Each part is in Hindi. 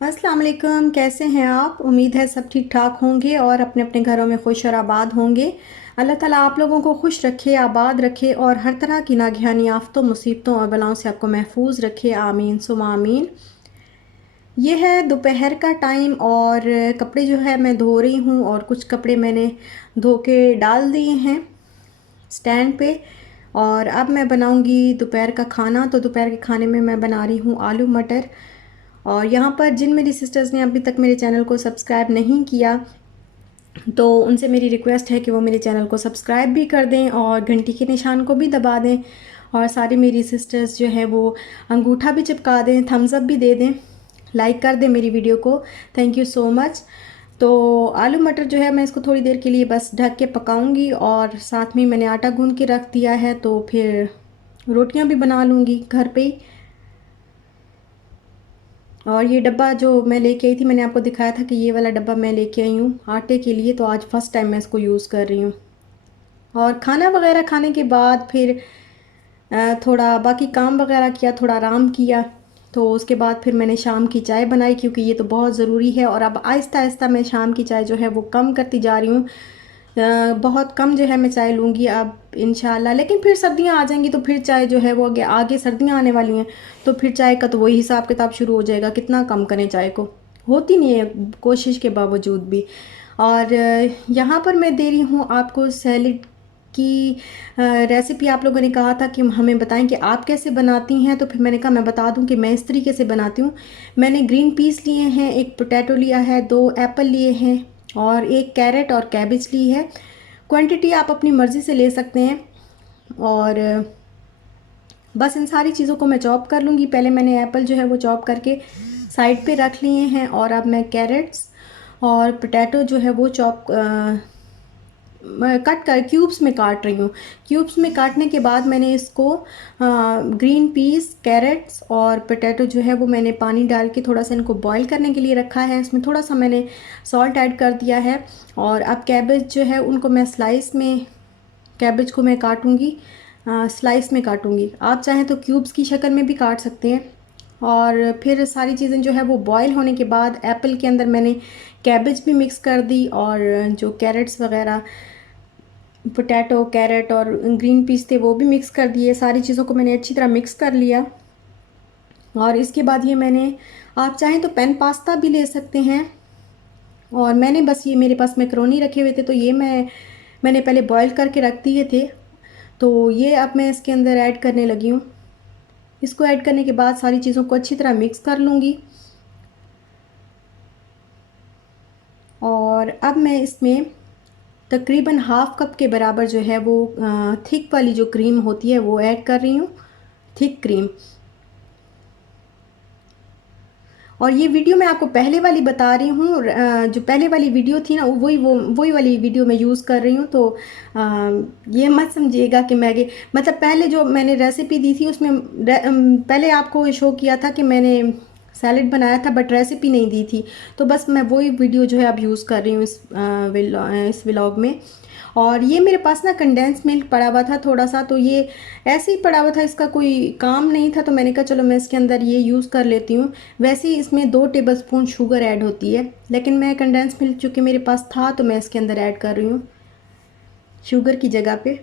अस्सलाम वालेकुम, कैसे हैं आप? उम्मीद है सब ठीक ठाक होंगे और अपने अपने घरों में खुश और आबाद होंगे। अल्लाह ताला आप लोगों को खुश रखे, आबाद रखे और हर तरह की नागहानी आफतों, मुसीबतों और बलाओं से आपको महफूज रखे। आमीन सुमा आमीन। ये है दोपहर का टाइम और कपड़े जो है मैं धो रही हूँ और कुछ कपड़े मैंने धो के डाल दिए हैं स्टैंड पे। और अब मैं बनाऊंगी दोपहर का खाना। तो दोपहर के खाने में मैं बना रही हूँ आलू मटर। और यहाँ पर जिन मेरी सिस्टर्स ने अभी तक मेरे चैनल को सब्सक्राइब नहीं किया तो उनसे मेरी रिक्वेस्ट है कि वो मेरे चैनल को सब्सक्राइब भी कर दें और घंटी के निशान को भी दबा दें। और सारी मेरी सिस्टर्स जो हैं वो अंगूठा भी चिपका दें, थम्स अप भी दे दें, लाइक कर दें मेरी वीडियो को। Thank you so much. तो आलू मटर जो है मैं इसको थोड़ी देर के लिए बस ढक के पकाऊंगी और साथ में मैंने आटा गूंद के रख दिया है, तो फिर रोटियां भी बना लूँगी घर पे ही। और ये डब्बा जो मैं लेके आई थी, मैंने आपको दिखाया था कि ये वाला डब्बा मैं लेके आई हूँ आटे के लिए, तो आज फ़र्स्ट टाइम मैं इसको यूज़ कर रही हूँ। और खाना वगैरह खाने के बाद फिर थोड़ा बाकी काम वगैरह किया, थोड़ा आराम किया। तो उसके बाद फिर मैंने शाम की चाय बनाई क्योंकि ये तो बहुत ज़रूरी है। और अब आहिस्ता आहिस्ता मैं शाम की चाय जो है वो कम करती जा रही हूँ। बहुत कम जो है मैं चाय लूँगी अब इंशाल्लाह। लेकिन फिर सर्दियाँ आ जाएंगी तो फिर चाय जो है वो आगे आगे सर्दियाँ आने वाली हैं, तो फिर चाय का तो वही हिसाब किताब शुरू हो जाएगा, कितना कम करें चाय को, होती नहीं है कोशिश के बावजूद भी। और यहाँ पर मैं दे रही हूँ आपको सैलेड की रेसिपी। आप लोगों ने कहा था कि हमें बताएं कि आप कैसे बनाती हैं, तो फिर मैंने कहा मैं बता दूं कि मैं इस तरीके से बनाती हूँ। मैंने ग्रीन पीस लिए हैं, एक पोटैटो लिया है, 2 एप्पल लिए हैं और एक कैरेट और कैबेज ली है। क्वांटिटी आप अपनी मर्ज़ी से ले सकते हैं। और बस इन सारी चीज़ों को मैं चॉप कर लूँगी। पहले मैंने एप्पल जो है वो चॉप करके साइड पे रख लिए हैं और अब मैं कैरेट्स और पोटैटो जो है वो कट कर क्यूब्स में काट रही हूँ। क्यूब्स में काटने के बाद मैंने इसको ग्रीन पीस, कैरेट्स और पोटैटो जो है वो मैंने पानी डाल के थोड़ा सा इनको बॉईल करने के लिए रखा है। इसमें थोड़ा सा मैंने सॉल्ट ऐड कर दिया है। और अब कैबेज जो है उनको मैं स्लाइस में, कैबेज को मैं काटूँगी, स्लाइस में काटूँगी। आप चाहें तो क्यूब्स की शक्ल में भी काट सकते हैं। और फिर सारी चीज़ें जो है वो बॉईल होने के बाद एप्पल के अंदर मैंने कैबेज भी मिक्स कर दी और जो कैरेट्स वगैरह, पोटैटो, कैरेट और ग्रीन पीस थे वो भी मिक्स कर दिए। सारी चीज़ों को मैंने अच्छी तरह मिक्स कर लिया। और इसके बाद ये मैंने, आप चाहें तो पैन पास्ता भी ले सकते हैं। और मैंने बस ये, मेरे पास मैकरोनी रखे हुए थे तो ये मैंने पहले बॉईल करके रख दिए थे, तो ये अब मैं इसके अंदर ऐड करने लगी हूँ। इसको ऐड करने के बाद सारी चीज़ों को अच्छी तरह मिक्स कर लूँगी। और अब मैं इसमें तकरीबन हाफ़ कप के बराबर जो है वो थिक वाली जो क्रीम होती है वो ऐड कर रही हूँ, थिक क्रीम। और ये वीडियो मैं आपको पहले वाली बता रही हूँ, जो पहले वाली वीडियो थी ना वही वाली वीडियो मैं यूज़ कर रही हूँ। तो ये मत समझिएगा कि मैं मतलब पहले जो मैंने रेसिपी दी थी उसमें पहले आपको शो किया था कि मैंने सैलेड बनाया था बट रेसिपी नहीं दी थी। तो बस मैं वही वीडियो जो है अब यूज़ कर रही हूँ इस व्लॉग में। और ये मेरे पास ना कंडेंस मिल्क पड़ा हुआ था थोड़ा सा, तो ये ऐसे ही पड़ा हुआ था, इसका कोई काम नहीं था, तो मैंने कहा चलो मैं इसके अंदर ये यूज़ कर लेती हूँ। वैसे ही इसमें 2 टेबलस्पून शुगर ऐड होती है, लेकिन मैं कंडेंस मिल्क चूँकि मेरे पास था तो मैं इसके अंदर ऐड कर रही हूँ शुगर की जगह पे।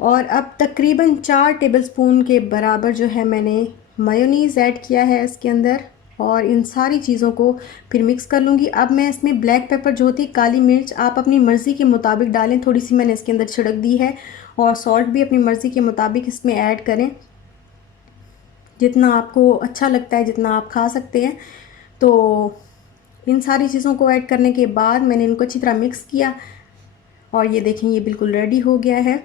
और अब तकरीबन 4 टेबलस्पून के बराबर जो है मैंने मायोनीज़ ऐड किया है इसके अंदर। और इन सारी चीज़ों को फिर मिक्स कर लूँगी। अब मैं इसमें ब्लैक पेपर जो होती है, काली मिर्च, आप अपनी मर्ज़ी के मुताबिक डालें, थोड़ी सी मैंने इसके अंदर छिड़क दी है। और सॉल्ट भी अपनी मर्ज़ी के मुताबिक इसमें ऐड करें, जितना आपको अच्छा लगता है, जितना आप खा सकते हैं। तो इन सारी चीज़ों को ऐड करने के बाद मैंने इनको अच्छी तरह मिक्स किया और ये देखें ये बिल्कुल रेडी हो गया है।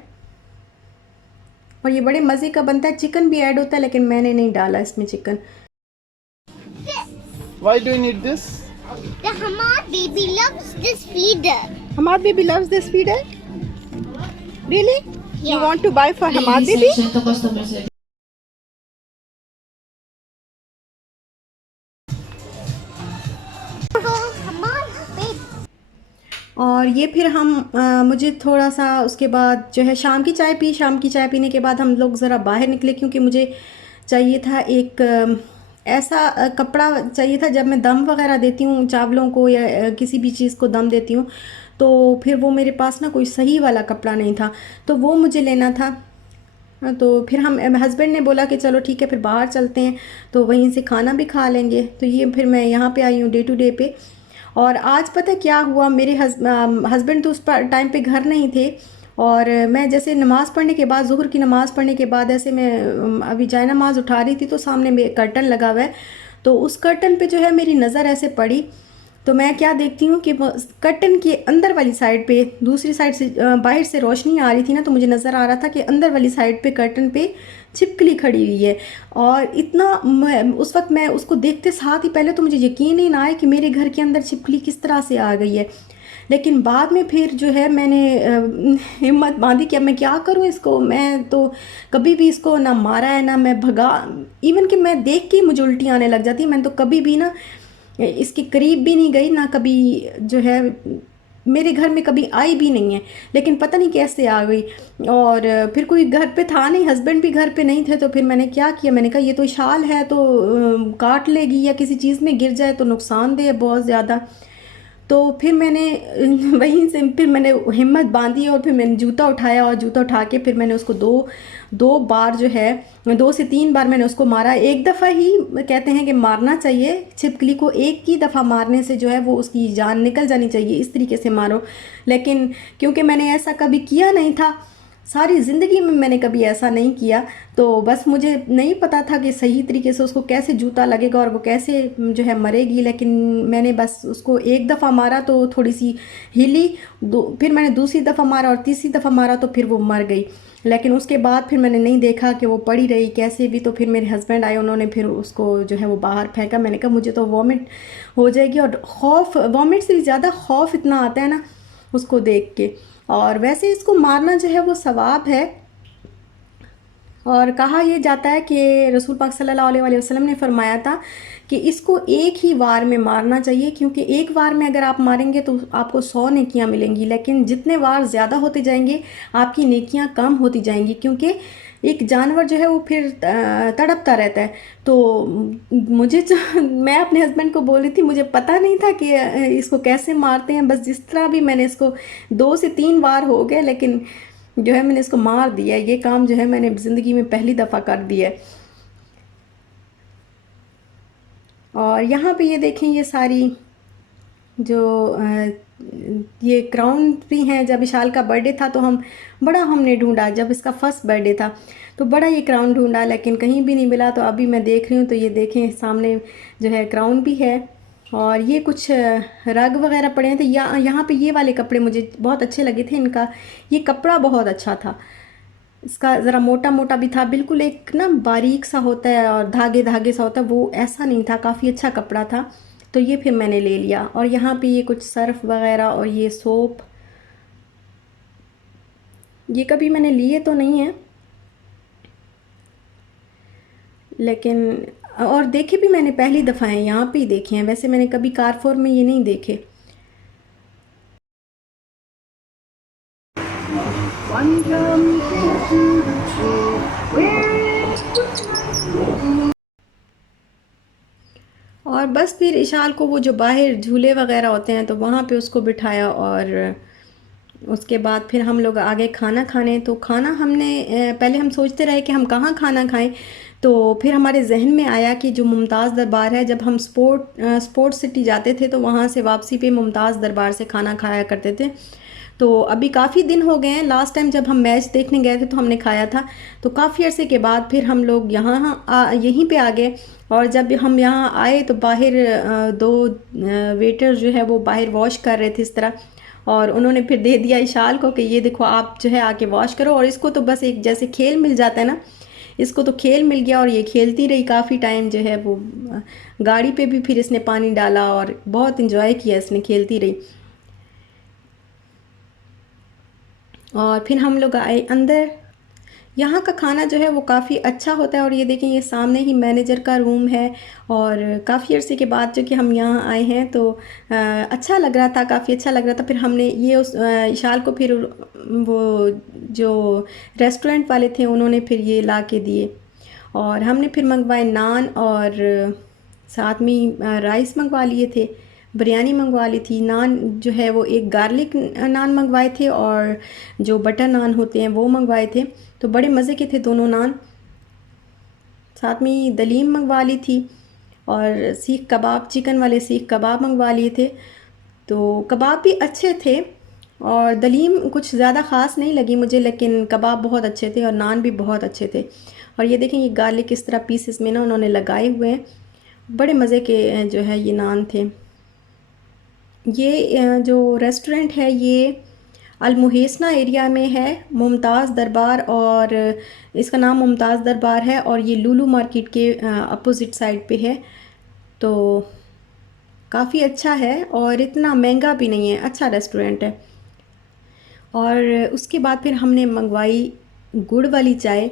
और ये बड़े मज़े का बनता है। चिकन भी ऐड होता है लेकिन मैंने नहीं डाला इसमें chicken. Why do you need this? The Hamad baby loves this feeder. Hamad baby loves this feeder? Really? You Yeah. want to buy for Hamad baby? So Hamad baby. और ये फिर हम मुझे थोड़ा सा उसके बाद जो है शाम की चाय पी। शाम की चाय पीने के बाद हम लोग ज़रा बाहर निकले क्योंकि मुझे चाहिए था एक ऐसा कपड़ा चाहिए था, जब मैं दम वगैरह देती हूँ चावलों को या किसी भी चीज़ को दम देती हूँ, तो फिर वो मेरे पास ना कोई सही वाला कपड़ा नहीं था, तो वो मुझे लेना था। तो फिर हम हस्बैंड ने बोला कि चलो ठीक है फिर बाहर चलते हैं, तो वहीं से खाना भी खा लेंगे। तो ये फिर मैं यहाँ पे आई हूँ डे टू डे पे। और आज पता है क्या हुआ, मेरे हस्बैंड तो उस टाइम पे घर नहीं थे, और मैं जैसे नमाज़ पढ़ने के बाद, ज़ुहर की नमाज़ पढ़ने के बाद ऐसे मैं अभी जाए नमाज़ उठा रही थी, तो सामने में कर्टन लगा हुआ है, तो उस कर्टन पे जो है मेरी नज़र ऐसे पड़ी। तो मैं क्या देखती हूँ कि वो कर्टन के अंदर वाली साइड पे, दूसरी साइड से बाहर से रोशनी आ रही थी ना, तो मुझे नज़र आ रहा था कि अंदर वाली साइड पे कर्टन पे छिपकली खड़ी हुई है। और इतना उस वक्त मैं उसको देखते साथ ही पहले तो मुझे यकीन ही ना आया कि मेरे घर के अंदर छिपकली किस तरह से आ गई है। लेकिन बाद में फिर जो है मैंने हिम्मत बांधी कि अब मैं क्या करूं इसको। मैं तो कभी भी इसको ना मारा है ना मैं भगा, इवन कि मैं देख के ही मुझे उल्टी आने लग जाती। मैं तो कभी भी ना इसके करीब भी नहीं गई, ना कभी जो है मेरे घर में कभी आई भी नहीं है, लेकिन पता नहीं कैसे आ गई। और फिर कोई घर पे था नहीं, हस्बैंड भी घर पे नहीं थे, तो फिर मैंने क्या किया, मैंने कहा ये तो शाल है, तो काट लेगी या किसी चीज़ में गिर जाए तो नुकसानदेह है बहुत ज़्यादा। तो फिर मैंने वहीं से फिर मैंने हिम्मत बांधी और फिर मैंने जूता उठाया, और जूता उठा के फिर मैंने उसको दो दो बार जो है, 2 से 3 बार मैंने उसको मारा। एक दफ़ा ही कहते हैं कि मारना चाहिए छिपकली को, एक ही दफ़ा मारने से जो है वो उसकी जान निकल जानी चाहिए, इस तरीके से मारो। लेकिन क्योंकि मैंने ऐसा कभी किया नहीं था, सारी ज़िंदगी में मैंने कभी ऐसा नहीं किया, तो बस मुझे नहीं पता था कि सही तरीके से उसको कैसे जूता लगेगा और वो कैसे जो है मरेगी। लेकिन मैंने बस उसको एक दफ़ा मारा तो थोड़ी सी हिली, फिर मैंने दूसरी दफ़ा मारा और तीसरी दफ़ा मारा तो फिर वो मर गई। लेकिन उसके बाद फिर मैंने नहीं देखा कि वो पड़ी रही कैसे भी। तो फिर मेरे हस्बैंड आए, उन्होंने फिर उसको जो है वो बाहर फेंका। मैंने कहा मुझे तो वॉमिट हो जाएगी, और खौफ, वॉमिट से ज़्यादा खौफ इतना आता है ना उसको देख के। और वैसे इसको मारना जो है वो सवाब है। और कहा यह जाता है कि रसूल पाक सल्लल्लाहु अलैहि वसल्लम ने फरमाया था कि इसको एक ही वार में मारना चाहिए, क्योंकि एक वार में अगर आप मारेंगे तो आपको 100 नेकियां मिलेंगी, लेकिन जितने वार ज़्यादा होते जाएंगे आपकी नेकियां कम होती जाएंगी, क्योंकि एक जानवर जो है वो फिर तड़पता रहता है। तो मुझे जो मैं अपने हस्बैंड को बोल रही थी, मुझे पता नहीं था कि इसको कैसे मारते हैं, बस जिस तरह भी मैंने इसको 2 से 3 बार हो गए, लेकिन जो है मैंने इसको मार दिया। ये काम जो है मैंने ज़िंदगी में पहली दफ़ा कर दिया है। और यहाँ पे ये देखें, ये सारी जो ये क्राउन भी हैं। जब विशाल का बर्थडे था तो हमने ढूंढा, जब इसका फर्स्ट बर्थडे था तो बड़ा ये क्राउन ढूंढा, लेकिन कहीं भी नहीं मिला। तो अभी मैं देख रही हूँ तो ये देखें सामने जो है क्राउन भी है। और ये कुछ रग वगैरह पड़े हैं। तो यहाँ पे ये वाले कपड़े मुझे बहुत अच्छे लगे थे। इनका ये कपड़ा बहुत अच्छा था, इसका ज़रा मोटा मोटा भी था, बिल्कुल एक ना बारीक सा होता है और धागे धागे सा होता है, वो ऐसा नहीं था, काफ़ी अच्छा कपड़ा था। तो ये फिर मैंने ले लिया। और यहाँ पे ये कुछ सर्फ वगैरह और ये सोप, ये कभी मैंने लिए तो नहीं है, लेकिन और देखे भी मैंने पहली दफ़ा है, यहाँ पे ही देखे हैं। वैसे मैंने कभी कारफोर में ये नहीं देखे। और बस फिर इशाल को वो जो बाहर झूले वगैरह होते हैं तो वहाँ पे उसको बिठाया, और उसके बाद फिर हम लोग आगे खाना खाने। तो खाना हमने पहले हम सोचते रहे कि हम कहाँ खाना खाएं, तो फिर हमारे जहन में आया कि जो मुमताज़ दरबार है, जब हम स्पोर्ट्स सिटी जाते थे तो वहाँ से वापसी पे मुमताज़ दरबार से खाना खाया करते थे। तो अभी काफ़ी दिन हो गए हैं, लास्ट टाइम जब हम मैच देखने गए थे तो हमने खाया था। तो काफ़ी अरसे के बाद फिर हम लोग यहीं पे आ गए। और जब हम यहाँ आए तो बाहर दो वेटर जो है वो बाहर वॉश कर रहे थे इस तरह, और उन्होंने फिर दे दिया इशाल को कि ये देखो आप जो है आके वॉश करो। और इसको तो बस एक जैसे खेल मिल जाता है ना, इसको तो खेल मिल गया, और ये खेलती रही काफ़ी टाइम जो है वो। गाड़ी पे भी फिर इसने पानी डाला और बहुत इंजॉय किया इसने, खेलती रही। और फिर हम लोग आए अंदर। यहाँ का खाना जो है वो काफ़ी अच्छा होता है। और ये देखें, ये सामने ही मैनेजर का रूम है। और काफ़ी अरसे के बाद जो कि हम यहाँ आए हैं तो अच्छा लग रहा था, काफ़ी अच्छा लग रहा था। फिर हमने ये उस इशाल को फिर वो जो रेस्टोरेंट वाले थे उन्होंने फिर ये ला के दिए। और हमने फिर मंगवाए नान और साथ में राइस मंगवा लिए थे, बिरयानी मंगवा ली थी। नान जो है वो एक गार्लिक नान मंगवाए थे और जो बटर नान होते हैं वो मंगवाए थे। तो बड़े मज़े के थे दोनों नान। साथ में दलीम मंगवा ली थी और सीख कबाब, चिकन वाले सीख कबाब मंगवा लिए थे। तो कबाब भी अच्छे थे और दलीम कुछ ज़्यादा ख़ास नहीं लगी मुझे, लेकिन कबाब बहुत अच्छे थे और नान भी बहुत अच्छे थे। और ये देखें, ये गार्लिक किस तरह पीसेस में ना उन्होंने लगाए हुए हैं। बड़े मज़े के जो है ये नान थे। ये जो रेस्टोरेंट है ये अलमुहेसना एरिया में है, मुमताज़ दरबार, और इसका नाम मुमताज़ दरबार है और ये लुलु मार्केट के अपोज़िट साइड पे है। तो काफ़ी अच्छा है और इतना महंगा भी नहीं है, अच्छा रेस्टोरेंट है। और उसके बाद फिर हमने मंगवाई गुड़ वाली चाय।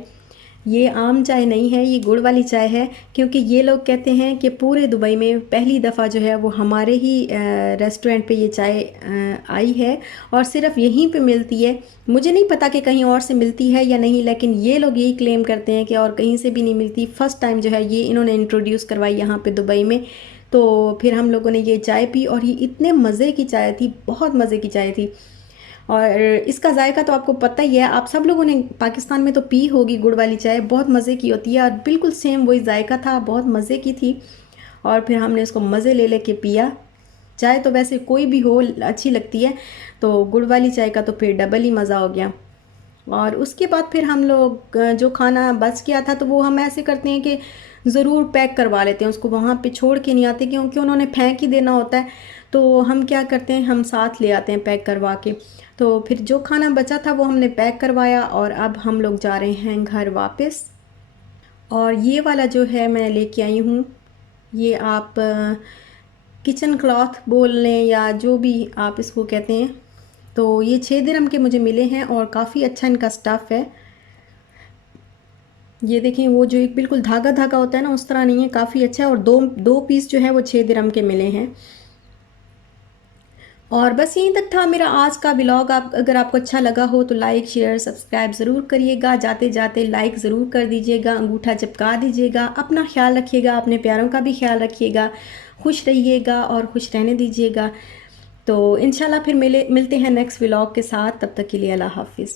ये आम चाय नहीं है, ये गुड़ वाली चाय है, क्योंकि ये लोग कहते हैं कि पूरे दुबई में पहली दफ़ा जो है वो हमारे ही रेस्टोरेंट पे ये चाय आई है और सिर्फ़ यहीं पे मिलती है। मुझे नहीं पता कि कहीं और से मिलती है या नहीं, लेकिन ये लोग यही क्लेम करते हैं कि और कहीं से भी नहीं मिलती। फ़र्स्ट टाइम जो है ये इन्होंने इंट्रोड्यूस करवाई यहाँ पे दुबई में। तो फिर हम लोगों ने ये चाय पी और ये इतने मज़े की चाय थी, बहुत मज़े की चाय थी। और इसका जायका तो आपको पता ही है, आप सब लोगों ने पाकिस्तान में तो पी होगी गुड़ वाली चाय, बहुत मज़े की होती है और बिल्कुल सेम वही जायका था, बहुत मज़े की थी। और फिर हमने इसको मज़े ले लेके पिया। चाय तो वैसे कोई भी हो अच्छी लगती है, तो गुड़ वाली चाय का तो फिर डबल ही मज़ा हो गया। और उसके बाद फिर हम लोग जो खाना बच गया था तो वो हम ऐसे करते हैं कि ज़रूर पैक करवा लेते हैं, उसको वहाँ पे छोड़ के नहीं आते, क्योंकि उन्होंने फेंक ही देना होता है। तो हम क्या करते हैं, हम साथ ले आते हैं पैक करवा के। तो फिर जो खाना बचा था वो हमने पैक करवाया और अब हम लोग जा रहे हैं घर वापस। और ये वाला जो है मैं लेके आई हूँ, ये आप किचन क्लॉथ बोल लें या जो भी आप इसको कहते हैं। तो ये 6 दिरहम के मुझे मिले हैं और काफ़ी अच्छा इनका स्टफ़ है। ये देखें, वो जो एक बिल्कुल धागा धागा होता है ना, उस तरह नहीं है, काफ़ी अच्छा है। और दो दो पीस जो है वो 6 दिरहम के मिले हैं। और बस यहीं तक था मेरा आज का व्लॉग। आप अगर आपको अच्छा लगा हो तो लाइक शेयर सब्सक्राइब ज़रूर करिएगा। जाते जाते लाइक ज़रूर कर दीजिएगा, अंगूठा चिपका दीजिएगा। अपना ख्याल रखिएगा, अपने प्यारों का भी ख्याल रखिएगा। खुश रहिएगा और खुश रहने दीजिएगा। तो इंशाल्लाह फिर मिलते हैं नेक्स्ट व्लॉग के साथ। तब तक के लिए अल्लाह हाफिज़।